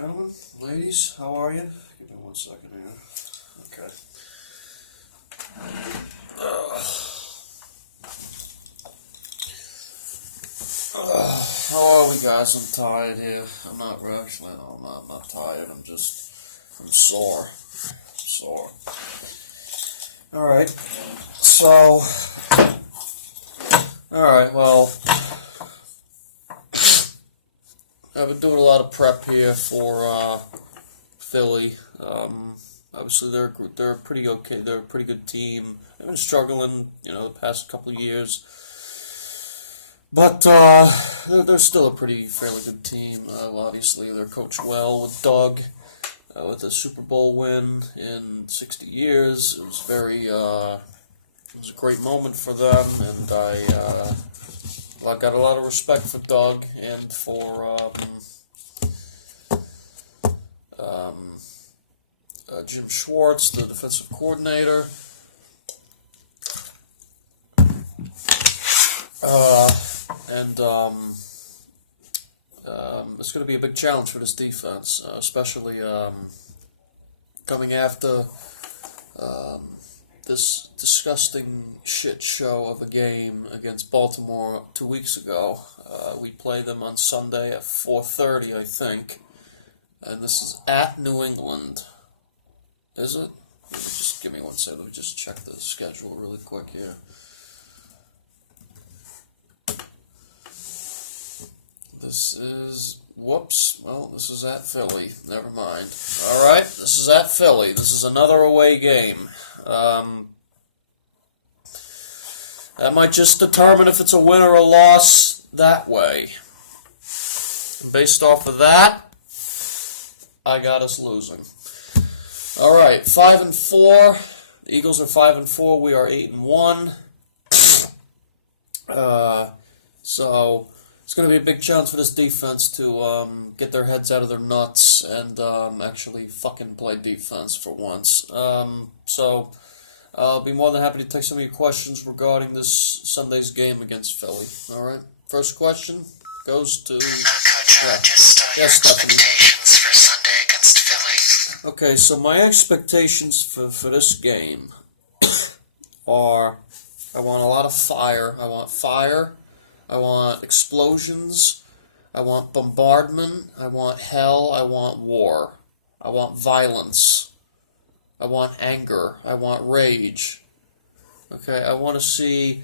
Gentlemen, ladies, how are you? Give me 1 second here. Okay. How are we, guys? I'm tired here. I'm not tired. I'm sore. Alright. So, well, I've been doing a lot of prep here for Philly. Obviously, they're pretty okay. They're a pretty good team. They've been struggling, the past couple of years, but they're still a fairly good team. Obviously, they're coached well with Doug, with a Super Bowl win in 60 years. It was it was a great moment for them, and I got a lot of respect for Doug and for Jim Schwartz, the defensive coordinator. It's going to be a big challenge for this defense, especially coming after this disgusting shit show of a game against Baltimore 2 weeks ago. We play them on Sunday at 4:30, I think, and this is at New England. Is it? Just give me 1 second. Let me just check the schedule really quick here. This is at Philly. Never mind. Alright, this is at Philly. This is another away game. That might just determine if it's a win or a loss that way. And based off of that, I got us losing. Alright, 5-4. The Eagles are 5-4. We are 8-1. So it's going to be a big challenge for this defense to get their heads out of their nuts and actually fucking play defense for once. So I'll be more than happy to take some of your questions regarding this Sunday's game against Philly. All right. First question goes to Coach, your expectations for Sunday against Philly. Okay, so my expectations for this game are: I want a lot of fire. I want fire. I want explosions. I want bombardment. I want hell. I want war. I want violence. I want anger. I want rage. Okay, I want to see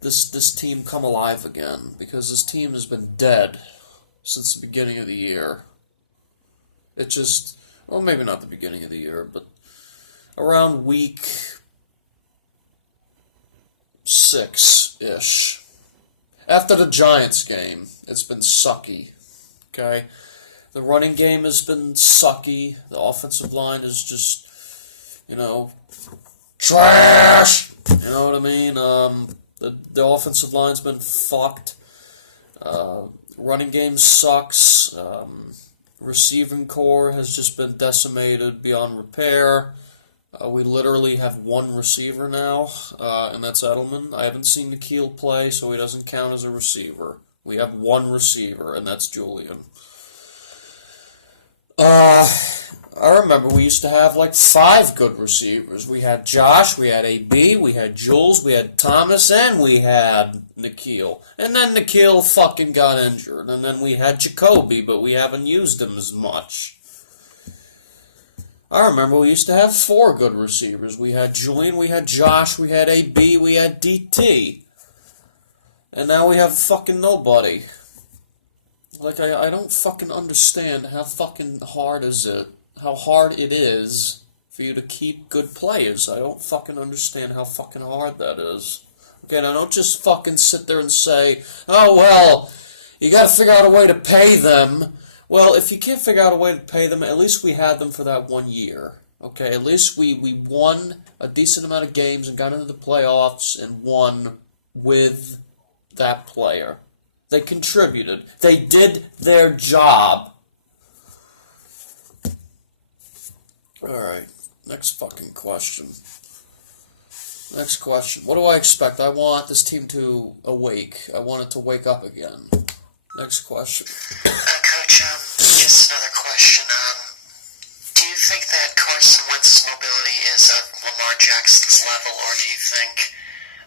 this team come alive again, because this team has been dead since the beginning of the year. It just, well, maybe not the beginning of the year, but around week 6-ish. After the Giants game, it's been sucky, okay? The running game has been sucky. The offensive line is just, trash! You know what I mean? The offensive line's been fucked. Running game sucks. Receiving core has just been decimated beyond repair. We literally have one receiver now, and that's Edelman. I haven't seen Nikhil play, so he doesn't count as a receiver. We have one receiver, and that's Julian. I remember we used to have like 5 good receivers. We had Josh, we had AB, we had Jules, we had Thomas, and we had Nikhil. And then Nikhil fucking got injured. And then we had Jacoby, but we haven't used him as much. I remember we used to have 4 good receivers. We had Julian, we had Josh, we had AB, we had DT. And now we have fucking nobody. Like, I don't fucking understand how fucking hard how hard it is for you to keep good players. I don't fucking understand how fucking hard that is. Okay, now don't just fucking sit there and say, oh, well, you gotta figure out a way to pay them. Well, if you can't figure out a way to pay them, at least we had them for that 1 year. Okay, at least we won a decent amount of games and got into the playoffs and won with that player. They contributed. They did their job. Alright, next fucking question. Next question. What do I expect? I want this team to awake. I want it to wake up again. Next question. Coach, Coach, just another question. Do you think that Carson Wentz's mobility is of Lamar Jackson's level, or do you think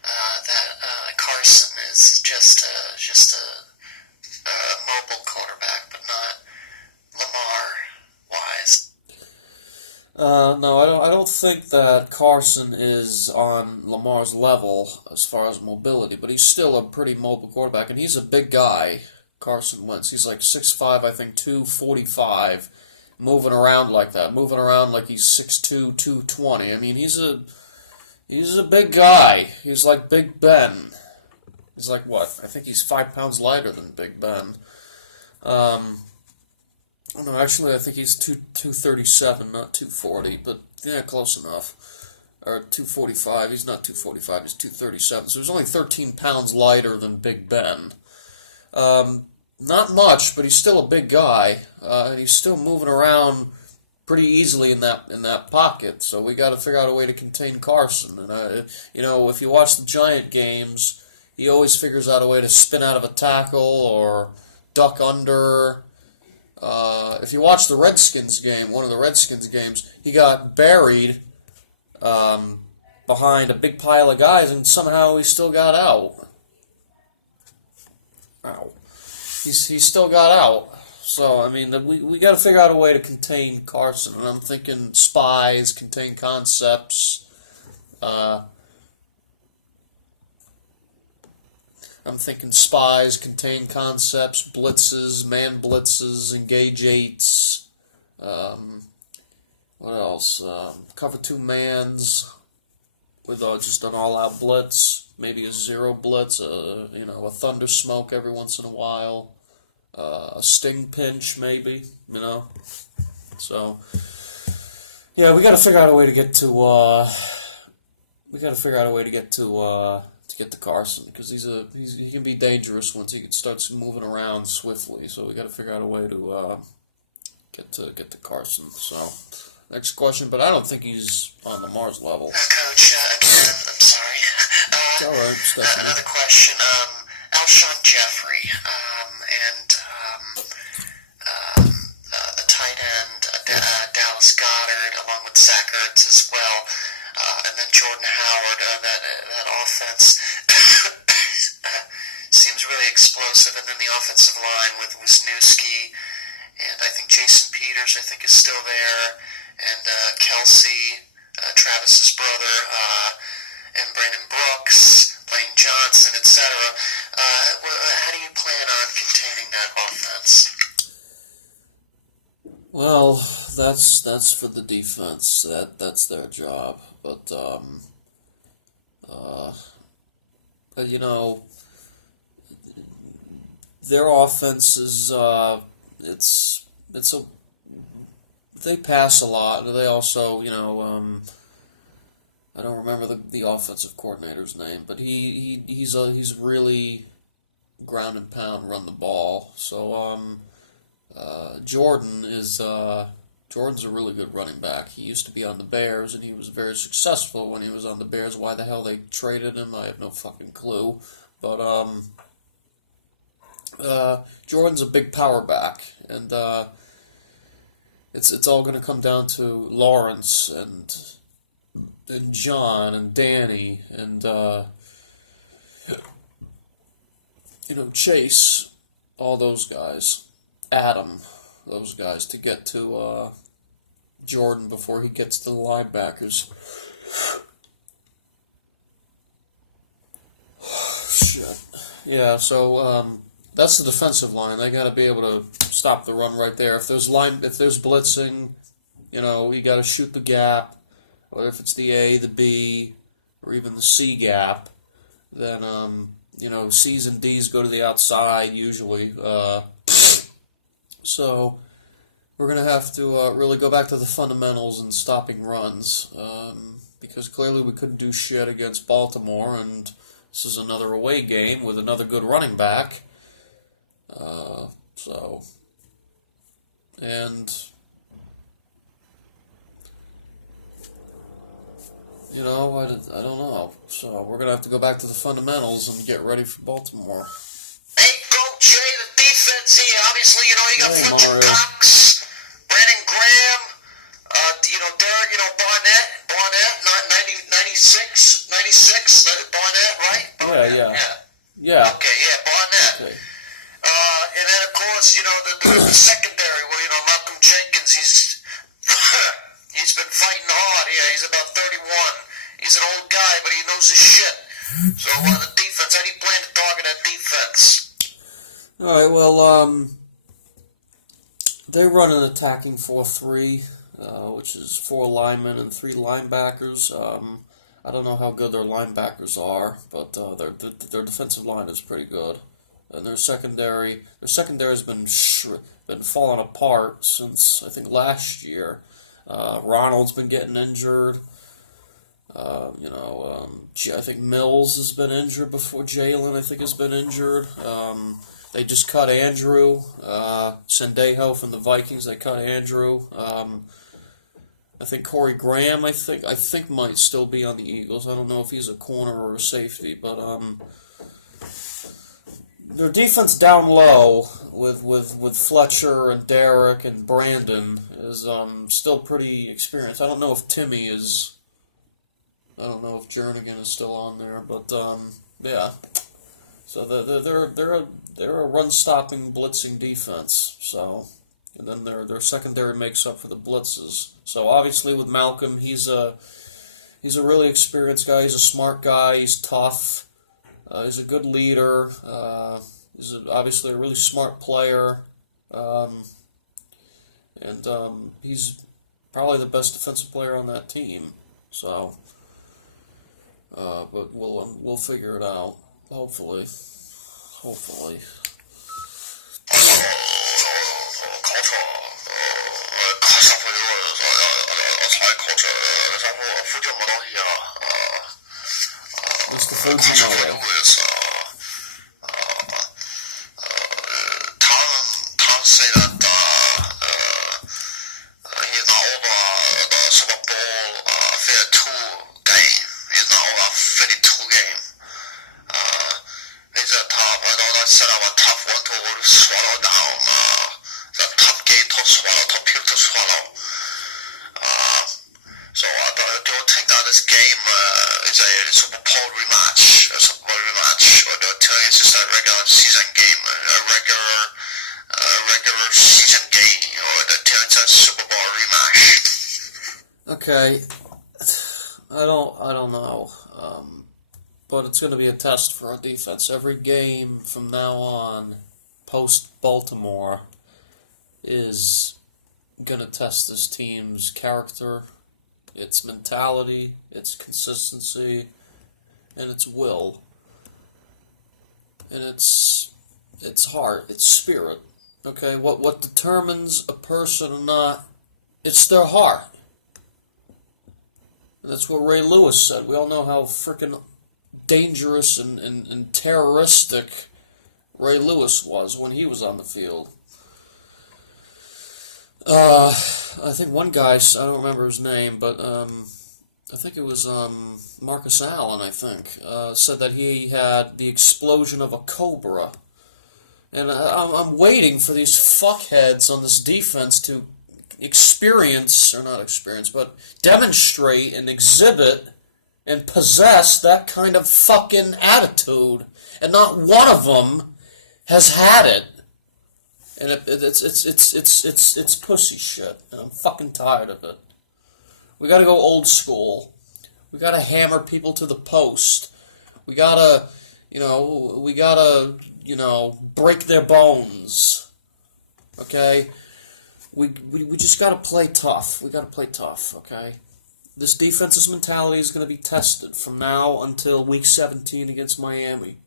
that Carson is just a mobile quarterback, but not Lamar-wise? No, I don't think that Carson is on Lamar's level as far as mobility, but he's still a pretty mobile quarterback, and he's a big guy, Carson Wentz. He's like 6'5", I think 245, moving around like that, moving around like he's 6'2", 220. I mean, he's a big guy. He's like Big Ben. He's like, what? I think he's 5 pounds lighter than Big Ben. No, actually, I think he's 237, not 240, but yeah, close enough. Or 245. He's not 245, he's 237. So he's only 13 pounds lighter than Big Ben. Not much, but he's still a big guy, and he's still moving around pretty easily in that pocket. So we got to figure out a way to contain Carson. And if you watch the Giant games, he always figures out a way to spin out of a tackle or duck under. If you watch the Redskins game, one of the Redskins games, he got buried behind a big pile of guys, and somehow he still got out. Ow. He still got out. So, I mean, we got to figure out a way to contain Carson. And I'm thinking spies, contain concepts. I'm thinking spies, contain concepts, blitzes, man blitzes, engage eights. What else? Cover two mans with just an all-out blitz. Maybe a zero blitz. A thunder smoke every once in a while. A sting pinch, maybe. So yeah, we got to figure out a way to get to. To get to Carson, because he can be dangerous once he starts moving around swiftly. So we got to figure out a way to get to Carson. So next question, but I don't think he's on Lamar's level. Coach, again, I'm sorry. It's all right, Stephanie. Another question. Alshon Jeffrey and the tight end Dallas Goedert, along with Zach Ertz as well. And then Jordan Howard, that offense seems really explosive. And then the offensive line with Wisniewski, and I think Jason Peters, I think, is still there, and Kelsey, Travis's brother, and Brandon Brooks, Lane Johnson, etc. How do you plan on containing that offense? Well, that's for the defense. That's their job. But their offense is they pass a lot. They also I don't remember the offensive coordinator's name, but he's really ground and pound, run the ball. So Jordan's a really good running back. He used to be on the Bears, and he was very successful when he was on the Bears. Why the hell they traded him, I have no fucking clue. But Jordan's a big power back, and it's all going to come down to Lawrence and John and Danny and Chase, all those guys, Adam, those guys, to get to Jordan before he gets to the linebackers. Shit. Yeah, so that's the defensive line. They got to be able to stop the run right there. If there's blitzing, you got to shoot the gap. Whether if it's the A, the B, or even the C gap, then C's and D's go to the outside usually. So we're going to have to really go back to the fundamentals and stopping runs, because clearly we couldn't do shit against Baltimore, and this is another away game with another good running back. I don't know. So we're going to have to go back to the fundamentals and get ready for Baltimore. Hey, Coach, the defense see, obviously, you got Hey, Fletcher Mario. Cox, Brandon Graham, Derek, Barnett, not 96, Barnett, right? Barnett, Yeah. Okay, yeah, Barnett. Okay. And then, of course, the secondary, where, Malcolm Jenkins, he's been fighting hard. Yeah, he's about 31. He's an old guy, but he knows his shit. So, the defense, how do you plan to target that defense? All right, well, they run an attacking 4-3, which is 4 linemen and 3 linebackers. I don't know how good their linebackers are, but their defensive line is pretty good. And their secondary has been falling apart since, I think, last year. Ronald's been getting injured. I think Mills has been injured before. Jalen, I think, has been injured. They just cut Andrew. Sendejo from the Vikings, they cut Andrew. I think Corey Graham, I think might still be on the Eagles. I don't know if he's a corner or a safety, but their defense down low with Fletcher and Derek and Brandon is still pretty experienced. I don't know if Timmy is. I don't know if Jernigan is still on there, but yeah. So they're a run-stopping, blitzing defense. So, and then their secondary makes up for the blitzes. So obviously with Malcolm, he's a really experienced guy. He's a smart guy. He's tough. He's a good leader. He's obviously a really smart player. And he's probably the best defensive player on that team. So, but we'll figure it out. Hopefully. What's the food tomorrow? Tom said that he's not over the Super Bowl 52 game. He's not over 52 game. He's a tough. I don't set up a tough one to swallow down. The tough game to swallow, tough pill to swallow. So I don't think that this game is a Super Bowl rematch. Or do you think it's just a regular season game, a regular season game, or do you think it's a Super Bowl rematch? Okay, I don't know, but it's going to be a test for our defense. Every game from now on, post Baltimore, is going to test this team's character, its mentality, its consistency, and its will, and its heart, its spirit. Okay, what determines a person or not? It's their heart. And that's what Ray Lewis said. We all know how freaking dangerous and terroristic Ray Lewis was when he was on the field. I think one guy, I don't remember his name, but I think it was Marcus Allen, I think, said that he had the explosion of a cobra. And I'm waiting for these fuckheads on this defense to but demonstrate and exhibit and possess that kind of fucking attitude. And not one of them has had it. And it's pussy shit. And I'm fucking tired of it. We gotta go old school. We gotta hammer people to the post. We gotta break their bones. Okay? We just gotta play tough. We gotta play tough, okay? This defense's mentality is gonna be tested from now until week 17 against Miami.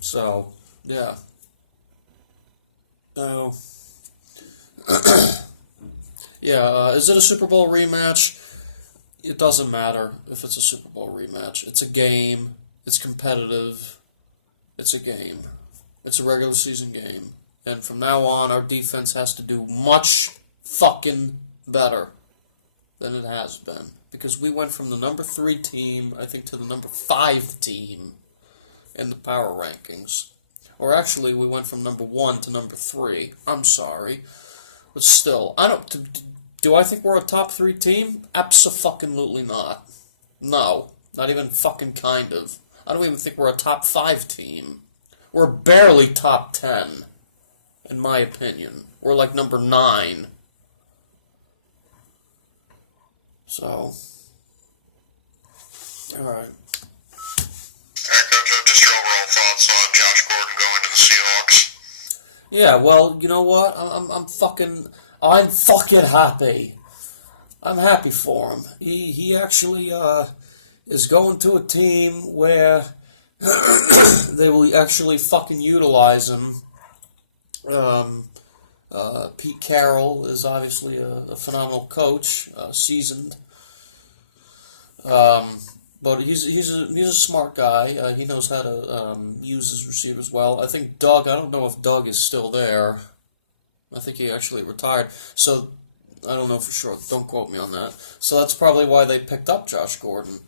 So, yeah. No. Yeah, is it a Super Bowl rematch? It doesn't matter if it's a Super Bowl rematch. It's a game. It's competitive. It's a game. It's a regular season game. And from now on, our defense has to do much fucking better. than it has been. Because we went from the number 3 team, I think, to the number 5 team in the power rankings. Or actually, we went from number 1 to number 3. I'm sorry. But still, do I think we're a top 3 team? Abso-fucking-lutely not. No. Not even fucking kind of. I don't even think we're a top 5 team. We're barely top 10, in my opinion. We're like number 9. So, alright. Just your overall thoughts on Josh Gordon going to the Seahawks. Yeah, well, you know what? I'm fucking happy. I'm happy for him. He actually is going to a team where they will actually fucking utilize him. Pete Carroll is obviously a phenomenal coach, seasoned. But he's a smart guy. He knows how to use his receivers well. I think Doug, I don't know if Doug is still there. I think he actually retired. So, I don't know for sure. Don't quote me on that. So that's probably why they picked up Josh Gordon.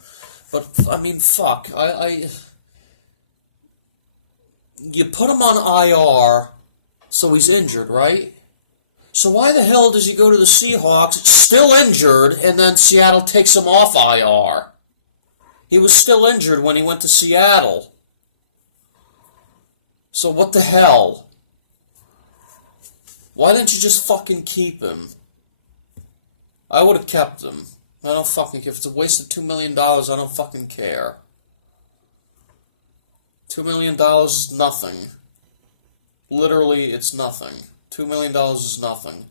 But, I mean, fuck. You put him on IR, so he's injured, right? So why the hell does he go to the Seahawks, still injured, and then Seattle takes him off IR? He was still injured when he went to Seattle. So what the hell? Why didn't you just fucking keep him? I would have kept him. I don't fucking care. If it's a waste of $2 million, I don't fucking care. $2 million is nothing. Literally, it's nothing. $2 million is nothing.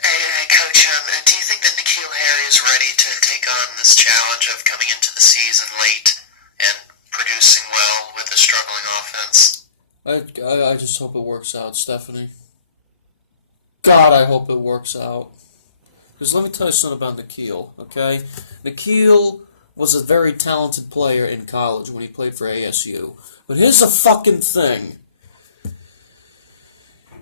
Hey, Coach, do you think that Nikhil Harry is ready to take on this challenge of coming into the season late and producing well with a struggling offense? I just hope it works out, Stephanie. God, I hope it works out. Because let me tell you something about Nikhil, okay? Nikhil was a very talented player in college when he played for ASU. But here's the fucking thing.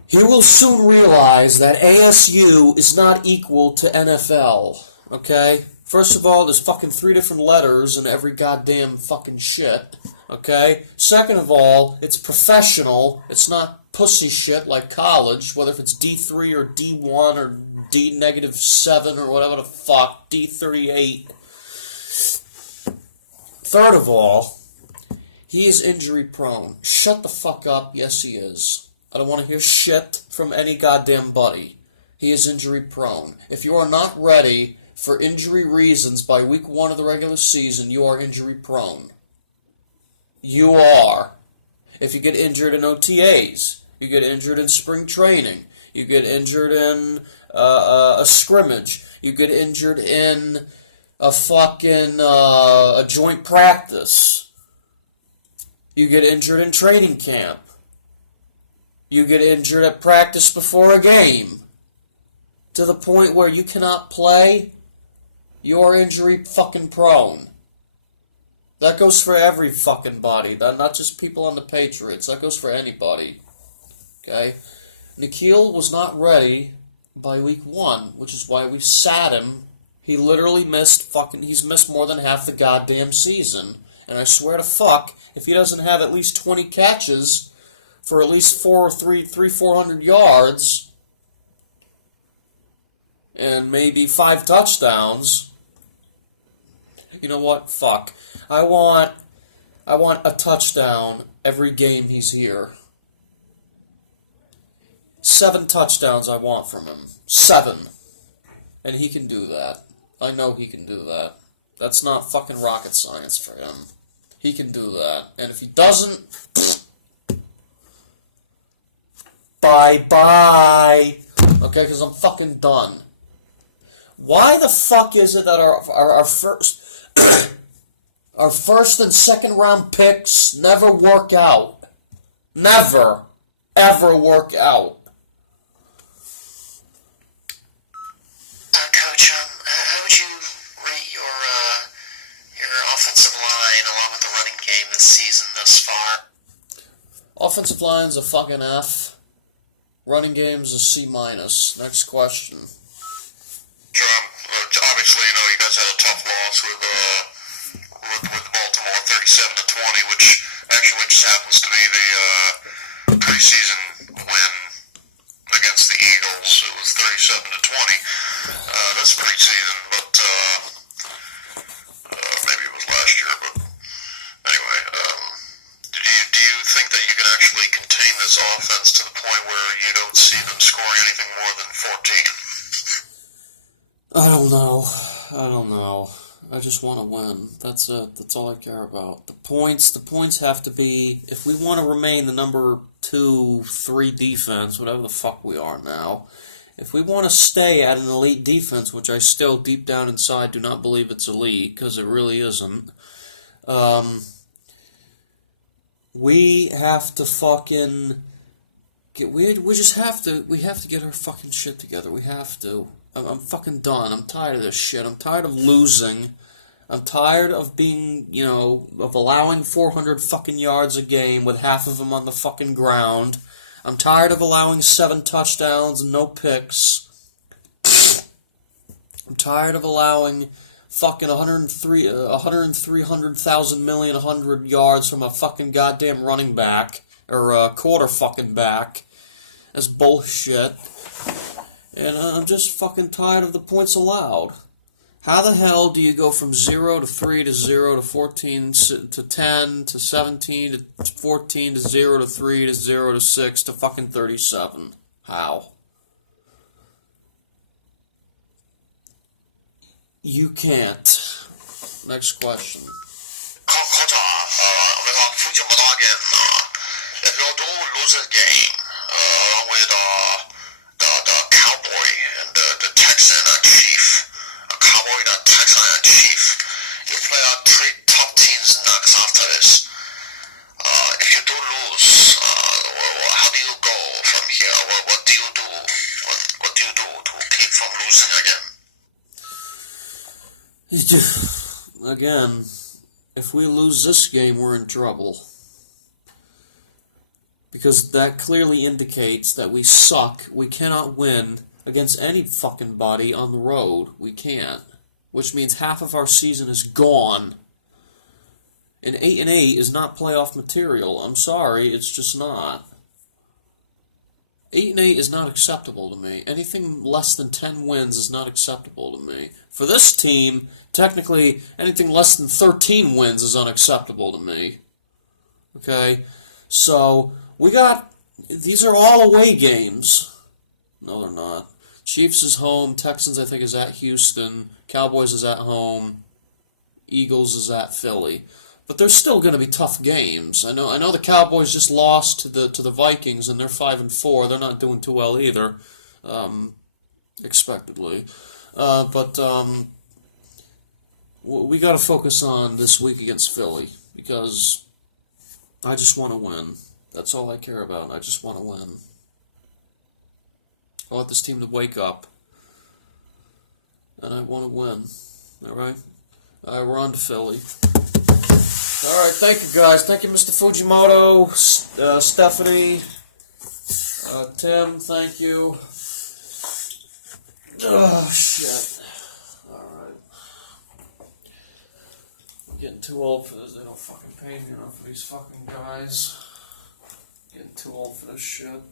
He will soon realize that ASU is not equal to NFL, okay? First of all, there's fucking 3 different letters in every goddamn fucking shit, okay? Second of all, it's professional. It's not pussy shit like college, whether if it's D3 or D1 or D-7 or whatever the fuck, D38. Third of all, he is injury prone. Shut the fuck up. Yes, he is. I don't want to hear shit from any goddamn buddy. He is injury prone. If you are not ready for injury reasons by week 1 of the regular season, you are injury prone. You are. If you get injured in OTAs, you get injured in spring training, you get injured in a scrimmage, you get injured in a fucking a joint practice, you get injured in training camp, you get injured at practice before a game, to the point where you cannot play, you're injury fucking prone. That goes for every fucking body. That not just people on the Patriots. That goes for anybody. Okay? Nikhil was not ready by week 1, which is why we sat him. He literally he's missed more than half the goddamn season. And I swear to fuck, if he doesn't have at least 20 catches for at least 400 yards, and maybe 5 touchdowns, you know what? Fuck. I want a touchdown every game he's here. 7 touchdowns I want from him. 7. And he can do that. I know he can do that. That's not fucking rocket science for him. He can do that. And if he doesn't, bye-bye. Okay, because I'm fucking done. Why the fuck is it that our first... our first and second round picks never work out? Never, ever work out. Coach, how would you rate your offensive line along with the running game this season thus far? Offensive line's a fucking F. Running game's a C-. Next question. Sure. Obviously, you guys had a tough loss with Baltimore, 37-20, which just happens to be the preseason win against the Eagles. It was 37-20. That's preseason, but maybe it was last year. But anyway, do you think that you can actually contain this offense to the point where you don't see them scoring anything more than 14? I don't know. I just want to win. That's it. That's all I care about. The points have to be, if we want to remain the number 2, 3 defense, whatever the fuck we are now, if we want to stay at an elite defense, which I still deep down inside do not believe it's elite, because it really isn't, we have to fucking we have to get our fucking shit together. We have to. I'm fucking done. I'm tired of this shit. I'm tired of losing. I'm tired of being, of allowing 400 fucking yards a game with half of them on the fucking ground. I'm tired of allowing 7 touchdowns and no picks. I'm tired of allowing fucking 100,000,000,100 yards from a fucking goddamn running back, or a quarter fucking back. That's bullshit. And I'm just fucking tired of the points allowed. How the hell do you go from 0 to 3 to 0 to 14 to 10 to 17 to 14 to 0 to 3 to 0 to 6 to fucking 37? How? You can't. Next question. If you do lose a game with the Cowboy and the Texan Chief, Cowboy, the Texan and Chief, you play 3 top teams next after this. If you do lose, how do you go from here? What do you do? What do you do to keep from losing again? Again, if we lose this game, we're in trouble. Because that clearly indicates that we suck. We cannot win against any fucking body on the road. We can't. Which means half of our season is gone. And 8-8 is not playoff material. I'm sorry, it's just not. 8-8 is not acceptable to me. Anything less than 10 wins is not acceptable to me. For this team, technically, anything less than 13 wins is unacceptable to me. Okay? So, these are all away games. No, they're not. Chiefs is home, Texans I think is at Houston, Cowboys is at home, Eagles is at Philly. But they're still going to be tough games. I know the Cowboys just lost to the Vikings and they're 5-4. They're not doing too well either, expectedly. But we got to focus on this week against Philly because I just want to win. That's all I care about. I just want to win. I want this team to wake up. And I want to win. Alright? Alright, we're on to Philly. Alright, thank you guys. Thank you, Mr. Fujimoto, Stephanie, Tim, thank you. Oh, shit. Alright. I'm getting too old for this. They don't fucking pay me enough for these fucking guys. Getting too old for this shit.